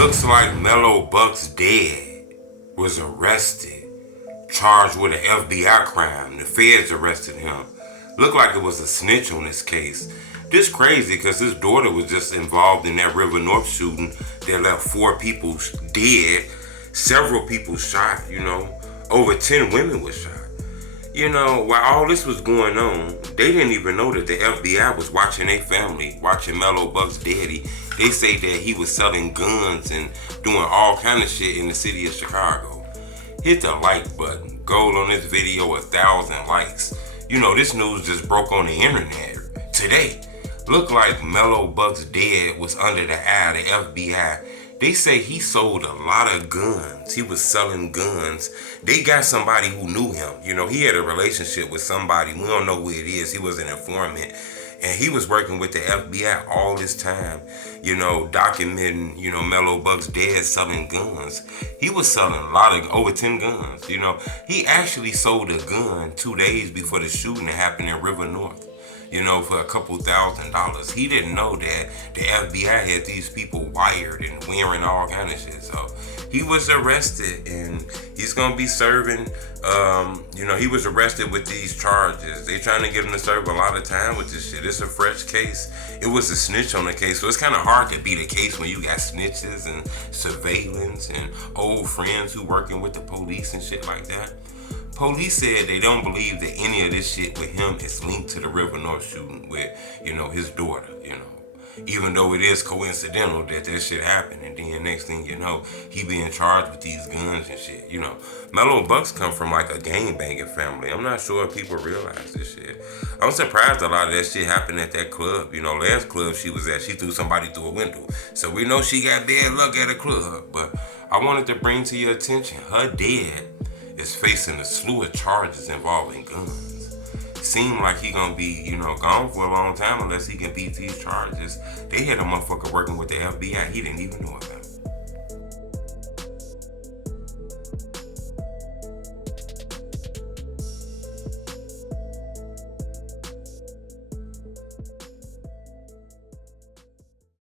Looks like Mello Buckzz dead was arrested, charged with an FBI crime. The feds arrested him. Looked like it was a snitch on this case. This crazy because his daughter was just involved in that River North shooting that left 4 people dead, several people shot, over 10 women were shot. While all this was going on, they didn't even know that the FBI was watching their family, watching Mello Buckzz daddy. They say that he was selling guns and doing all kind of shit in the city of Chicago. Hit the like button. Goal on this video, 1,000 likes. This news just broke on the internet today. Looked like Mello Buckzz dead was under the eye of the FBI. They say he sold a lot of guns. He was selling guns. They got somebody who knew him. He had a relationship with somebody. We don't know who it is. He was an informant. And he was working with the FBI all this time, documenting, Mello Buckzz dead selling guns. He was selling a lot of, over 10 guns, He actually sold a gun 2 days before the shooting that happened in River North. For a couple $1,000s. He didn't know that the FBI had these people wired and wearing all kind of shit. So he was arrested and he's going to be serving, he was arrested with these charges. They trying to get him to serve a lot of time with this shit. It's a fresh case. It was a snitch on the case. So it's kind of hard to beat a case when you got snitches and surveillance and old friends who working with the police and shit like that. Police said they don't believe that any of this shit with him is linked to the River North shooting with, his daughter, Even though it is coincidental that shit happened, and then next thing you know, he being charged with these guns and shit, Mello Buckzz come from like a gangbanging family. I'm not sure if people realize this shit. I'm surprised a lot of that shit happened at that club. Last club she was at, she threw somebody through a window. So we know she got bad luck at a club. But I wanted to bring to your attention, her dad is facing a slew of charges involving guns. Seem like he gonna be, gone for a long time unless he can beat these charges. They had a motherfucker working with the FBI he didn't even know about.